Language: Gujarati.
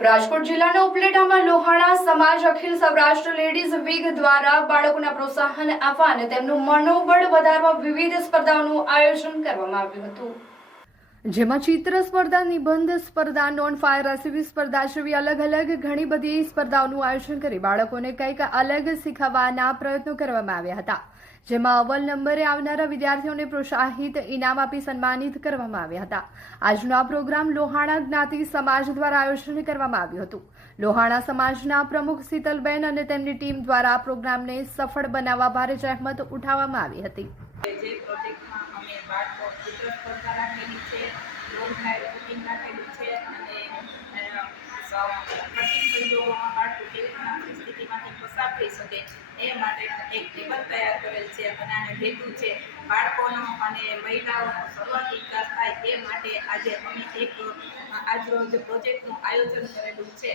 રાજકોટ જિલ્લાના ઉપલેટામાં લોહાણા સમાજ અખિલ સૌરાષ્ટ્ર લેડીઝ વીક દ્વારા બાળકોના પ્રોત્સાહન આપવા અને તેમનું મનોબળ વધારવા વિવિધ સ્પર્ધાઓનું આયોજન કરવામાં આવ્યું હતું, જેમાં ચિત્ર સ્પર્ધા, નિબંધ સ્પર્ધા, નોન ફાયર રેસીપી સ્પર્ધા જેવી અલગ અલગ ઘણી બધી સ્પર્ધાઓનું આયોજન કરી બાળકોને કંઈક અલગ શીખવવાના પ્રયત્નો કરવામાં આવ્યા હતા, જેમાં અવ્વલ નંબરે આવનારા વિદ્યાર્થીઓને પ્રોત્સાહિત ઇનામ આપી સન્માનિત કરવામાં આવ્યા હતા। આજનો આ પ્રોગ્રામ લોહાણા જ્ઞાતિ સમાજ દ્વારા આયોજન કરવામાં આવ્યું હતું। લોહાણા સમાજના પ્રમુખ શીતલબેન અને તેમની ટીમ દ્વારા આ પ્રોગ્રામને સફળ બનાવવા ભારે જહેમત ઉઠાવવામાં આવી હતી। જે પ્રોજેક્ટમાં અમે બાળકો ચિત્ર સ્પર્ધા રાખેલી છે, લોન ફાયર કુકિંગ રાખેલું છે અને કઠિન સંજોગોમાં બાળકો કેવી રીતના પરિસ્થિતિમાંથી પસાર થઈ શકે એ માટે એક ટેબલ તૈયાર કરેલ છે અને આનો હેતુ છે બાળકોનો અને મહિલાઓનો સર્વાંગી વિકાસ થાય એ માટે આજે અમે એક આજરોજ પ્રોજેક્ટનું આયોજન કરેલું છે।